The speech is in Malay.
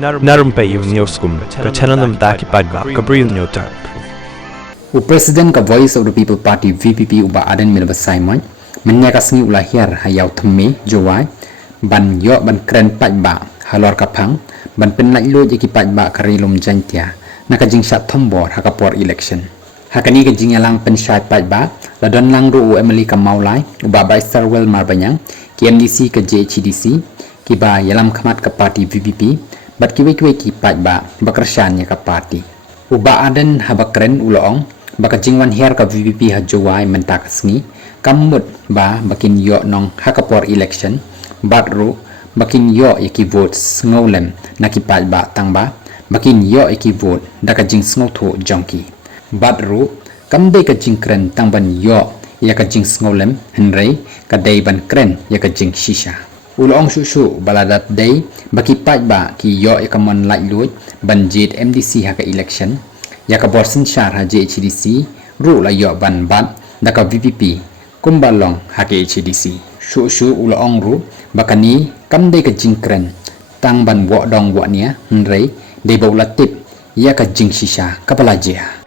Na Rympei U ka chananam taki paidbah ka Bri U Hynñiewtrep. U President ka Voice of the People Party VPP Bah Ardent milba Simon menyakasngi ulahir hayau themme jowai ban yo ban kren paidbah halor kapang ban penlai lo jeki paidbah karilum jantia nakajing sat donbor hakapor election hakani ka jingalang pensyat paidbah ladon lang ru emily ka maulai uba ba starwell marbanyang ki MDC ka JHADC ki ba yalam khamat ka party VPP bat ki weki ki paidbah ba Kyrshan ya ka party uba Ardent habakren ulong baka jingwan her ka VPP ha jowai mentakasngi kamut ba bakin yo nong hakapor election baroh bakin yo yaki vote ngolem nakipat ba tangba bakin yo yaki vote dakajing sngoto jongki baroh kamde ka jingkren tangban yo yakajing ngolem henrei kadai ban kren yakajing shisha ulong shushu baladat day baki paidbah ki yo yakamon lai luj banjit MDC haka election yakabor sinshar ha JHADC ru la yo ban bat daka VPP kumbalong haka JHADC shushu ulong ru bakani kamde ka jingkren tang ban wo dong wo nia nrei de baulatip ya ka jing shisha kapalaja